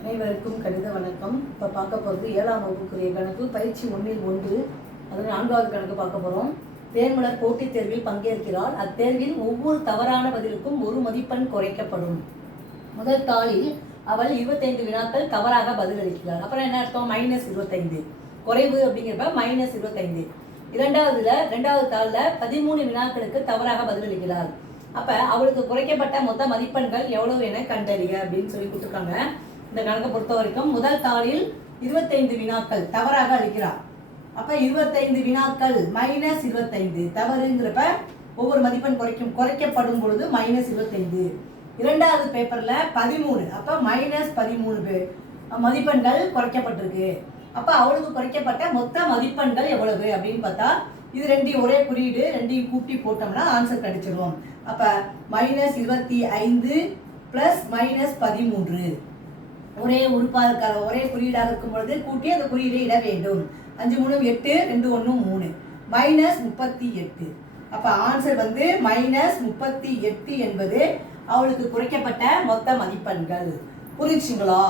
அனைவருக்கும் கணித வணக்கம். இப்போ பார்க்க போகிறது 7ஆம் வகுப்புக்குரிய கணக்கு பயிற்சி 1 அதில் 4வது கணக்கு பார்க்க போகிறோம். தேன்மலர் போட்டித் தேர்வில் பங்கேற்கிறாள். அத்தேர்வில் ஒவ்வொரு தவறான பதிலுக்கும் 1 மதிப்பெண் குறைக்கப்படும். முதல் தாளில் அவள் 25 வினாக்கள் தவறாக பதிலளிக்கிறாள். அப்புறம் என்ன அர்த்தம்? -25 குறைவு அப்படிங்கிறப்ப -25. இரண்டாவது தாளில் 13 வினாக்களுக்கு தவறாக பதிலளிக்கிறாள். அப்போ அவளுக்கு குறைக்கப்பட்ட மொத்த மதிப்பெண்கள் எவ்வளவு என கண்டறிய அப்படின்னு சொல்லி கொடுத்துருக்காங்க. இந்த கணக்கை பொறுத்த வரைக்கும் முதல் தாளில் 25 வினாக்கள் தவறாக அளிக்கிறார். அப்ப 25 வினாக்கள் -25 தவறுங்கிறப்ப ஒவ்வொரு மதிப்பெண் குறைக்கப்படும் பொழுது -25. இரண்டாவது பேப்பர்ல 13 அப்ப -13 மதிப்பெண்கள் குறைக்கப்பட்டிருக்கு. அப்ப அவளுக்கு குறைக்கப்பட்ட மொத்த மதிப்பெண்கள் எவ்வளவு அப்படின்னு பார்த்தா இது ரெண்டையும் ஒரே குறியீடு, ரெண்டையும் கூட்டி போட்டோம்னா ஆன்சர் கிடைச்சிடும். அப்ப -25 + -13 ஒரே உறுப்பாக ஒரே குறியீடாக இருக்கும் பொழுது கூட்டி அந்த குறியீடை இட வேண்டும். 5 3 8 2 1 3 -38. அப்ப ஆன்சர் வந்து -38 என்பது அவளுக்கு குறைக்கப்பட்ட மொத்த மதிப்பெண்கள். புரிஞ்சுங்களா?